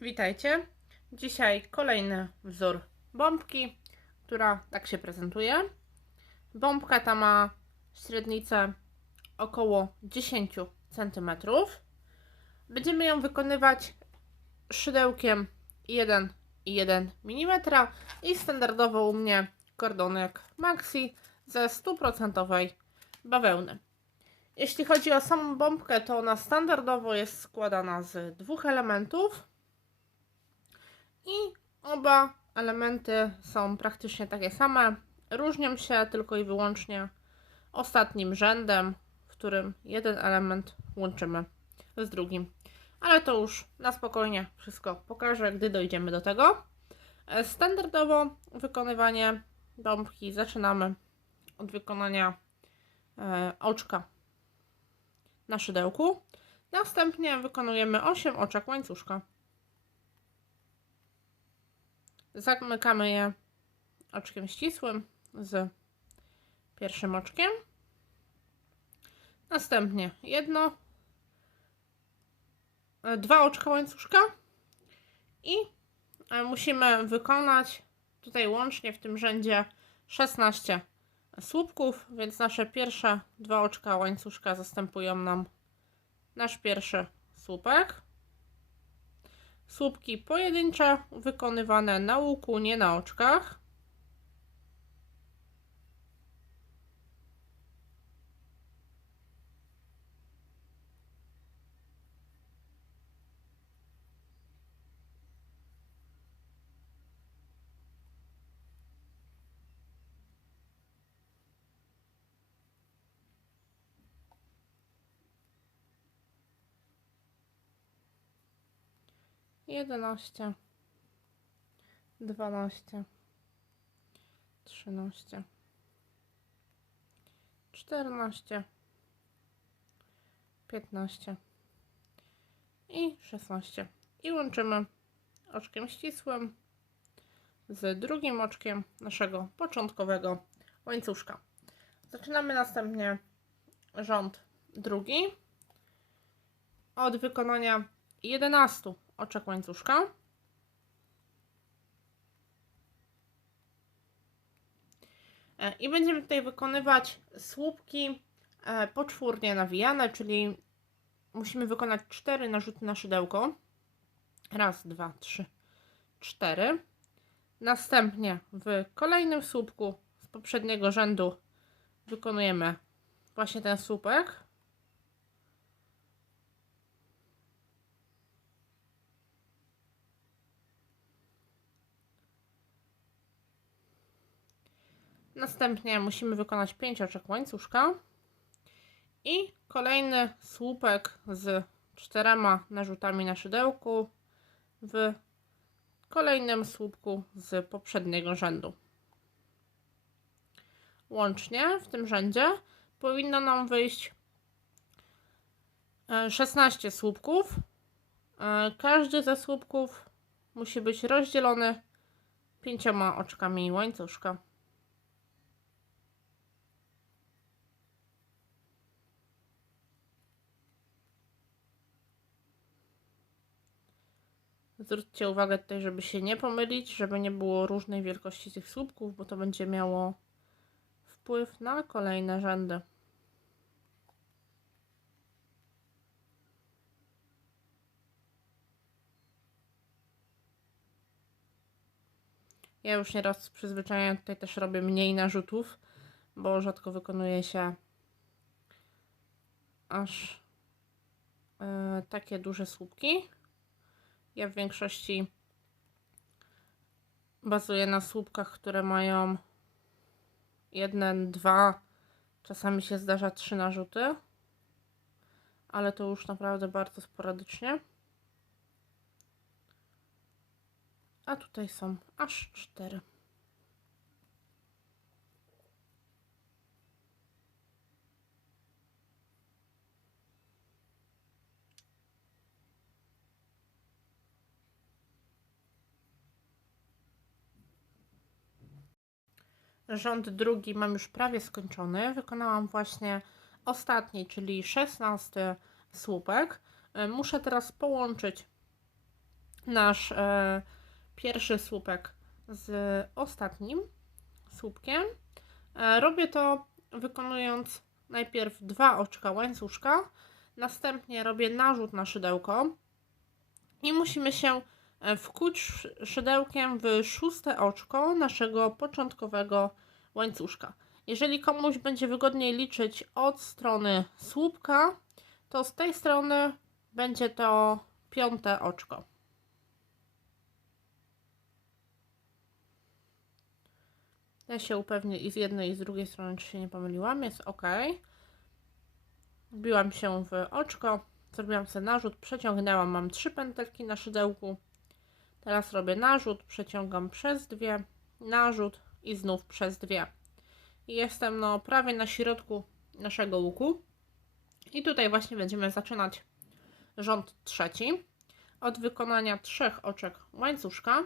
Witajcie. Dzisiaj kolejny wzór bombki, która tak się prezentuje. Bombka ta ma średnicę około 10 cm. Będziemy ją wykonywać szydełkiem 1,1 mm i standardowo u mnie kordonek maxi ze 100% bawełny. Jeśli chodzi o samą bombkę, to ona standardowo jest składana z dwóch elementów i oba elementy są praktycznie takie same. Różnią się tylko i wyłącznie ostatnim rzędem, w którym jeden element łączymy z drugim. Ale to już na spokojnie wszystko pokażę, gdy dojdziemy do tego. E, Standardowo wykonywanie bombki zaczynamy od wykonania e, oczka na szydełku. Następnie wykonujemy 8 oczek łańcuszka. Zamykamy je oczkiem ścisłym z pierwszym oczkiem. Następnie jedno, e, dwa oczka łańcuszka i e, musimy wykonać tutaj łącznie w tym rzędzie 16 słupków, więc nasze pierwsze dwa oczka łańcuszka zastępują nam nasz pierwszy słupek. Słupki pojedyncze wykonywane na łuku, nie na oczkach. Jedenaście, dwanaście, trzynaście, czternaście, piętnaście i szesnaście. I łączymy oczkiem ścisłym z drugim oczkiem naszego początkowego łańcuszka. Zaczynamy następnie rząd drugi od wykonania 11 oczek łańcuszka. E, I będziemy tutaj wykonywać słupki e, poczwórnie nawijane, czyli musimy wykonać 4 narzuty na szydełko. Raz, dwa, trzy, cztery. Następnie w kolejnym słupku z poprzedniego rzędu wykonujemy właśnie ten słupek. Następnie musimy wykonać 5 oczek łańcuszka i kolejny słupek z czterema narzutami na szydełku w kolejnym słupku z poprzedniego rzędu. Łącznie w tym rzędzie powinno nam wyjść e, 16 słupków. E, Każdy ze słupków musi być rozdzielony pięcioma oczkami łańcuszka. Zwróćcie uwagę tutaj, żeby się nie pomylić, żeby nie było różnej wielkości tych słupków, bo to będzie miało wpływ na kolejne rzędy. Ja już nieraz z przyzwyczajenia tutaj też robię mniej narzutów, bo rzadko wykonuje się aż e, takie duże słupki. Ja w większości bazuję na słupkach, które mają jeden, dwa, czasami się zdarza trzy narzuty, ale to już naprawdę bardzo sporadycznie. A tutaj są aż cztery. Rząd drugi mam już prawie skończony. Wykonałam właśnie ostatni, czyli 16 słupek. Y, Muszę teraz połączyć nasz e, pierwszy słupek z ostatnim słupkiem. E, robię to wykonując najpierw dwa oczka łańcuszka, następnie robię narzut na szydełko i musimy się e, wkuć sz- szydełkiem w szóste oczko naszego początkowego łańcuszka. Jeżeli komuś będzie wygodniej liczyć od strony słupka, to z tej strony będzie to piąte oczko. Ja się upewnię i z jednej i z drugiej strony, czy się nie pomyliłam. Jest ok. Wbiłam się w oczko, zrobiłam sobie narzut, przeciągnęłam, mam trzy pętelki na szydełku. Teraz robię narzut, przeciągam przez dwie, narzut i znów przez dwie. I jestem no prawie na środku naszego łuku. I tutaj właśnie będziemy zaczynać rząd trzeci od wykonania trzech oczek łańcuszka.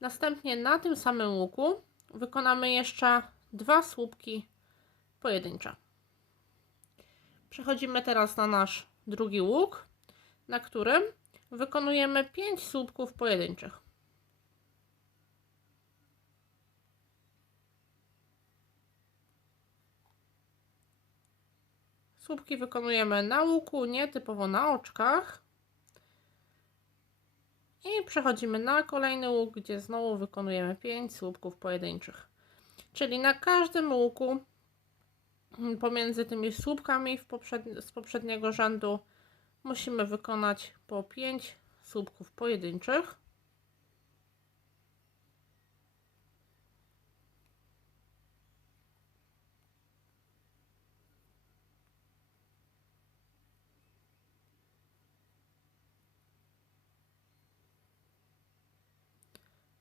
Następnie na tym samym łuku wykonamy jeszcze dwa słupki pojedyncze. Przechodzimy teraz na nasz drugi łuk, na którym wykonujemy 5 słupków pojedynczych. Słupki wykonujemy na łuku, nie typowo na oczkach. I przechodzimy na kolejny łuk, gdzie znowu wykonujemy 5 słupków pojedynczych. Czyli na każdym łuku mm, pomiędzy tymi słupkami z poprzedniego rzędu musimy wykonać po 5 słupków pojedynczych.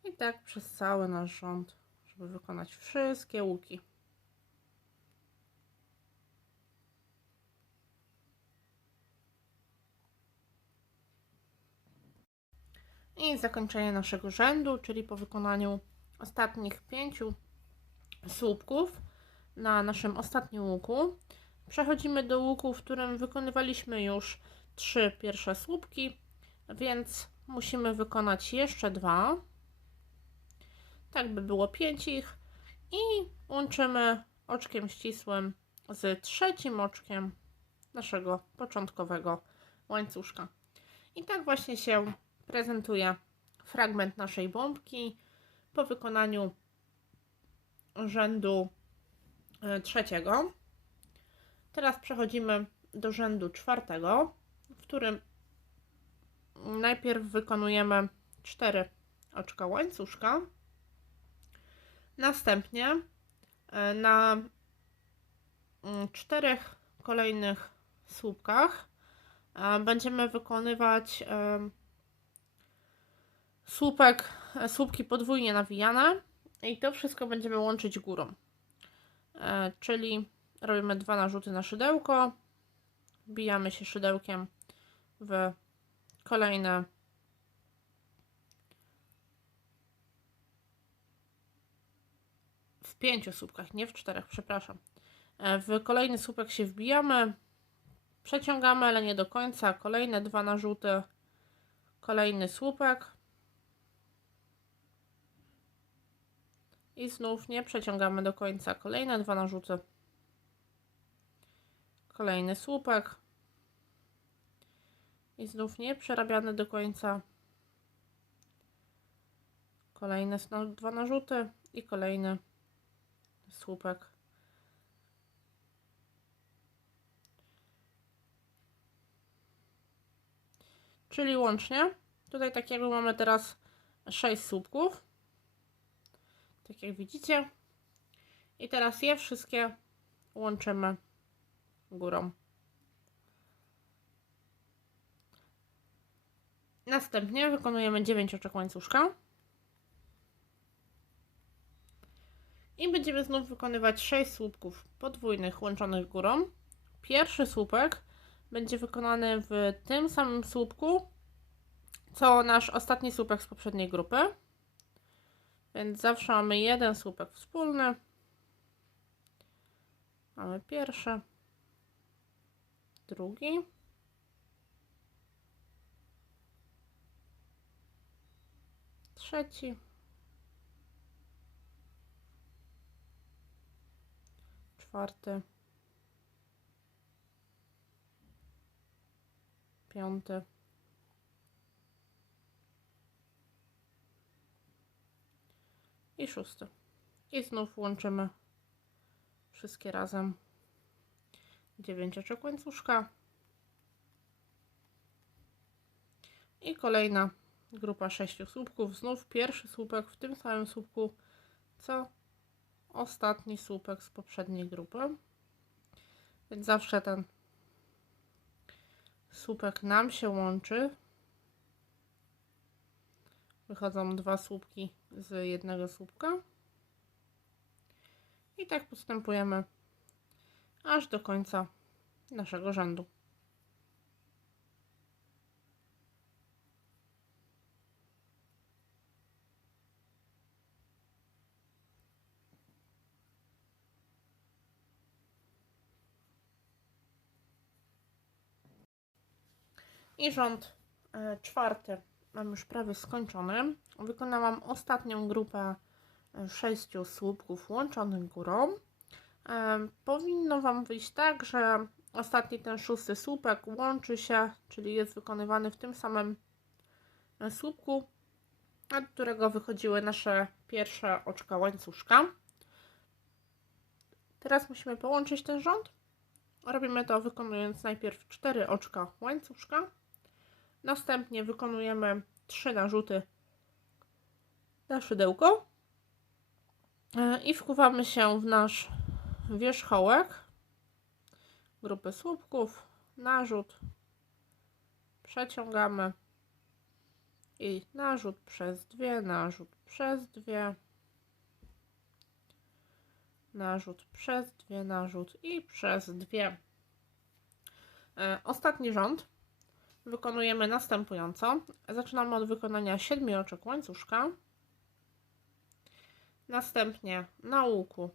I tak przez cały nasz rząd, żeby wykonać wszystkie łuki. I zakończenie naszego rzędu, czyli po wykonaniu ostatnich pięciu słupków na naszym ostatnim łuku, przechodzimy do łuku, w którym wykonywaliśmy już trzy pierwsze słupki, więc musimy wykonać jeszcze dwa tak by było 5 ich i łączymy oczkiem ścisłym z trzecim oczkiem naszego początkowego łańcuszka. I tak właśnie się prezentuje fragment naszej bombki po wykonaniu rzędu e, trzeciego. Teraz przechodzimy do rzędu czwartego, w którym najpierw wykonujemy cztery oczka łańcuszka. Następnie e, na mm, czterech kolejnych słupkach e, będziemy wykonywać słupek, słupki podwójnie nawijane i to wszystko będziemy łączyć górą. Czyli robimy dwa narzuty na szydełko, wbijamy się szydełkiem w kolejne w pięciu słupkach, nie w czterech, przepraszam. E, w kolejny słupek się wbijamy, przeciągamy, ale nie do końca. Kolejne dwa narzuty, kolejny słupek. I znów nie przeciągamy do końca. Kolejne dwa narzuty. Kolejny słupek. I znów nie przerabiany do końca. Kolejne dwa narzuty i kolejny słupek. Czyli łącznie, tutaj tak jakby mamy teraz 6 słupków. Tak jak widzicie. I teraz je wszystkie łączymy górą. Następnie wykonujemy 9 oczek łańcuszka. I będziemy znów wykonywać 6 słupków podwójnych łączonych górą. Pierwszy słupek będzie wykonany w tym samym słupku, co nasz ostatni słupek z poprzedniej grupy. Więc zawsze mamy jeden słupek wspólny. Mamy pierwszy, drugi, trzeci, czwarty, piąty, i szósty. I znów łączymy wszystkie razem. 9 oczek łańcuszka. I kolejna grupa sześciu słupków. Znów pierwszy słupek w tym samym słupku, co ostatni słupek z poprzedniej grupy. Więc zawsze ten słupek nam się łączy. Wychodzą dwa słupki z jednego słupka. I tak postępujemy aż do końca naszego rzędu. I rząd e, czwarty mam już prawie skończony. Wykonałam ostatnią grupę e, sześciu słupków łączonych górą. E, powinno Wam wyjść tak, że ostatni ten szósty słupek łączy się, czyli jest wykonywany w tym samym e, słupku, od którego wychodziły nasze pierwsze oczka łańcuszka. Teraz musimy połączyć ten rząd. Robimy to wykonując najpierw cztery oczka łańcuszka. Następnie wykonujemy trzy narzuty na szydełko e, i wkuwamy się w nasz wierzchołek grupy słupków, narzut, przeciągamy i narzut przez dwie, narzut przez dwie, narzut przez dwie, narzut i przez dwie. E, ostatni rząd wykonujemy następująco. Zaczynamy od wykonania 7 oczek łańcuszka. Następnie na łuku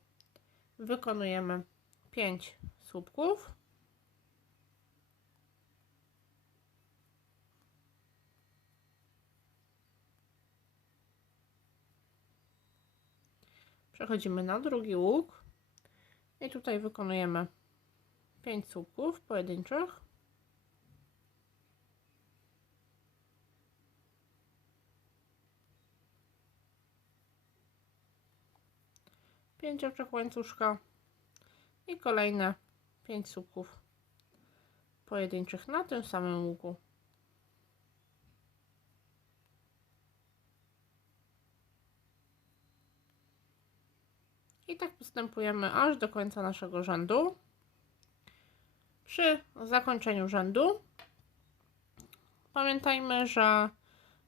wykonujemy 5 słupków. Przechodzimy na drugi łuk i tutaj wykonujemy 5 słupków pojedynczych. Pięć oczek łańcuszka i kolejne 5 słupków pojedynczych na tym samym łuku. I tak postępujemy aż do końca naszego rzędu. Przy zakończeniu rzędu pamiętajmy, że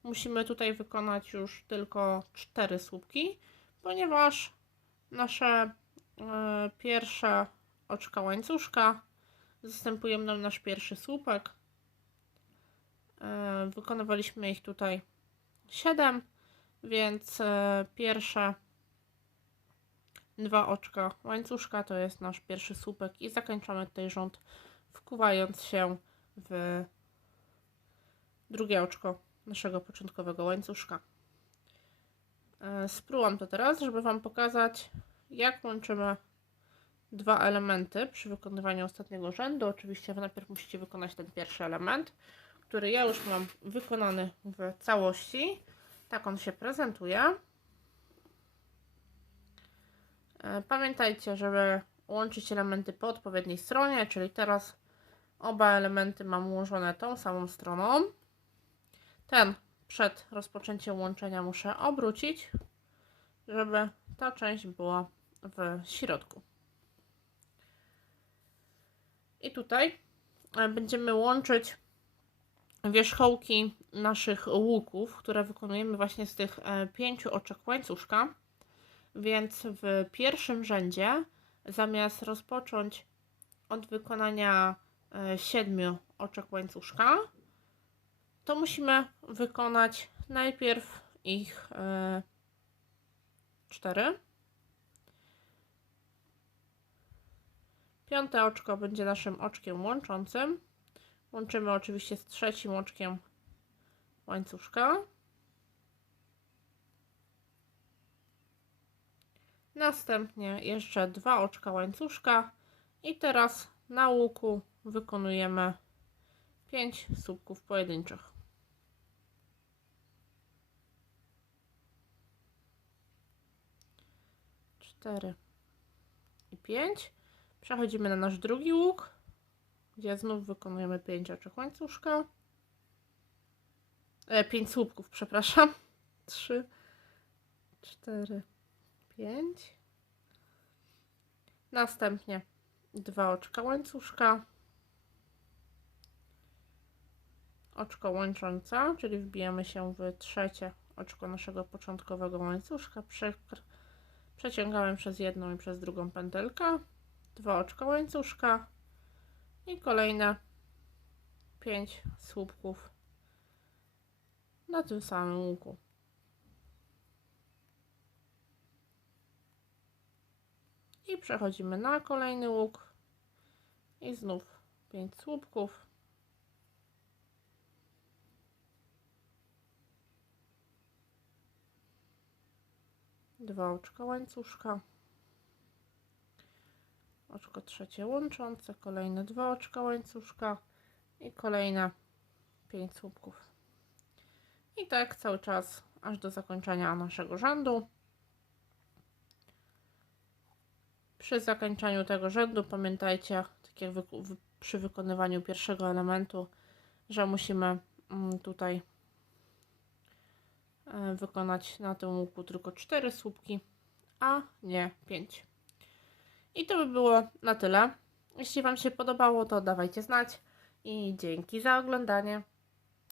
musimy tutaj wykonać już tylko 4 słupki, ponieważ nasze e, pierwsze oczka łańcuszka zastępują nam nasz pierwszy słupek. E, wykonywaliśmy ich tutaj 7, więc e, pierwsze dwa oczka łańcuszka to jest nasz pierwszy słupek i zakończamy tutaj rząd wkuwając się w drugie oczko naszego początkowego łańcuszka. E, spróbuję to teraz, żeby Wam pokazać jak łączymy dwa elementy przy wykonywaniu ostatniego rzędu. Oczywiście najpierw musicie wykonać ten pierwszy element, który ja już mam wykonany w całości. Tak on się prezentuje. E, pamiętajcie, żeby łączyć elementy po odpowiedniej stronie, czyli teraz oba elementy mam ułożone tą samą stroną. Ten przed rozpoczęciem łączenia muszę obrócić, żeby ta część była w środku. I tutaj e, będziemy łączyć wierzchołki naszych łuków, które wykonujemy właśnie z tych e, pięciu oczek łańcuszka. Więc w pierwszym rzędzie, zamiast rozpocząć od wykonania e, siedmiu oczek łańcuszka, to musimy wykonać najpierw ich cztery. Piąte oczko będzie naszym oczkiem łączącym. Łączymy oczywiście z trzecim oczkiem łańcuszka. Następnie jeszcze dwa oczka łańcuszka i teraz na łuku wykonujemy 5 słupków pojedynczych. Cztery i pięć. Przechodzimy na nasz drugi łuk, gdzie znów wykonujemy 5 oczek łańcuszka. E, 5 słupków, przepraszam. 3, 4, 5. Następnie dwa oczka łańcuszka. Oczko łączące, czyli wbijamy się w trzecie oczko naszego początkowego łańcuszka. Przekr- przeciągamy przez jedną i przez drugą pętelkę. Dwa oczka łańcuszka i kolejne pięć słupków na tym samym łuku. I przechodzimy na kolejny łuk. I znów 5 słupków. Dwa oczka łańcuszka. Oczko trzecie łączące, kolejne dwa oczka łańcuszka i kolejne 5 słupków. I tak cały czas, aż do zakończenia naszego rzędu. Przy zakończeniu tego rzędu pamiętajcie, tak jak przy wykonywaniu pierwszego elementu, że musimy mm, tutaj wykonać na tym łuku tylko 4 słupki, a nie 5. I to by było na tyle. Jeśli Wam się podobało, to dawajcie znać i dzięki za oglądanie.